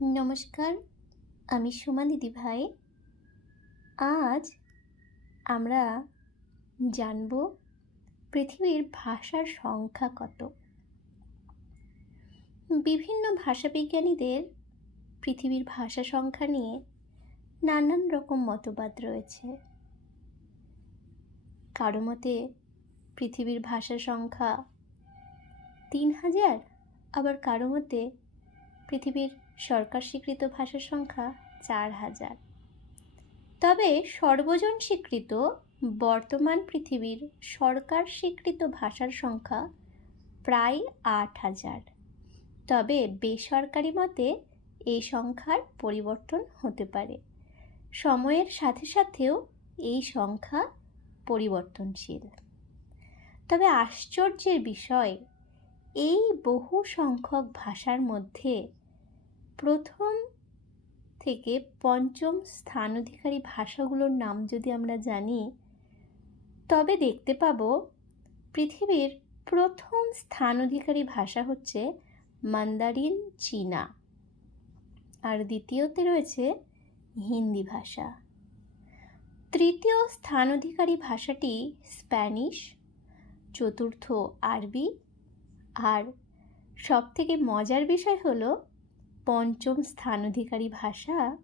নমস্কার, আমি সোমা দিদি ভাই। আজ আমরা জানব পৃথিবীর ভাষার সংখ্যা কত। বিভিন্ন ভাষাবিজ্ঞানীদের পৃথিবীর ভাষা সংখ্যা নিয়ে নানান রকম মতবাদ রয়েছে। কারো মতে পৃথিবীর ভাষা সংখ্যা 3000, আবার কারো মতে পৃথিবীর সরকার স্বীকৃত ভাষার সংখ্যা 4000। তবে সর্বজন স্বীকৃত বর্তমান পৃথিবীর সরকার স্বীকৃত ভাষার সংখ্যা প্রায় 8000। তবে বেসরকারি মতে এই সংখ্যার পরিবর্তন হতে পারে। সময়ের সাথে সাথেও এই সংখ্যা পরিবর্তনশীল। তবে আশ্চর্যের বিষয়, এই বহু সংখ্যক ভাষার মধ্যে প্রথম থেকে পঞ্চম স্থানাধিকারী ভাষাগুলোর নাম যদি আমরা জানি, তবে দেখতে পাব পৃথিবীর প্রথম স্থানাধিকারী ভাষা হচ্ছে মান্দারিন চীনা, আর দ্বিতীয়তে রয়েছে হিন্দি ভাষা। তৃতীয় স্থানাধিকারী ভাষাটি স্প্যানিশ, চতুর্থ আরবি, আর সবথেকে মজার বিষয় হলো পঞ্চম স্থানাধিকারী ভাষা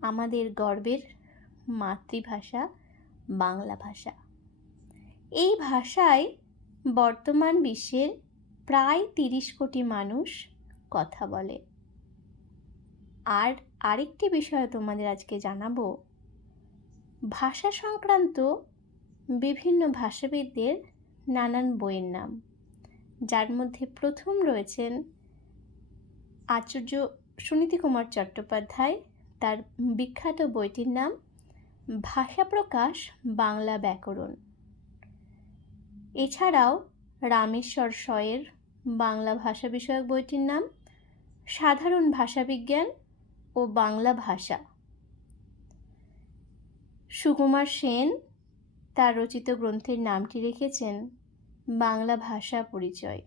আমাদের গর্বের মাতৃভাষা বাংলা ভাষা। এই ভাষায় বর্তমান বিশ্বের প্রায় 30 কোটি মানুষ কথা বলে। আর আরেকটি বিষয় তোমাদের আজকে জানাবো, ভাষা সংক্রান্ত বিভিন্ন ভাষাবিদদের নানান বইয়ের নাম, যার মধ্যে প্রথম রয়েছেন আচার্য সুনীতি কুমার চট্টোপাধ্যায়। তার বিখ্যাত বইটির নাম ভাষা প্রকাশ বাংলা ব্যাকরণ। এছাড়াও রামেশ্বর শয়ের বাংলা ভাষা বিষয়ক বইটির নাম সাধারণ ভাষাবিজ্ঞান ও বাংলা ভাষা। সুকুমার সেন তার রচিত গ্রন্থের নামটি রেখেছেন বাংলা ভাষা পরিচয়।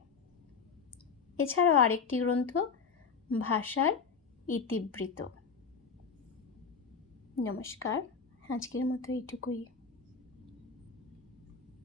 এছাড়াও আরেকটি গ্রন্থ ভাষার ইতিবৃত্ত। নমস্কার, আজকের মতো এইটুকুই।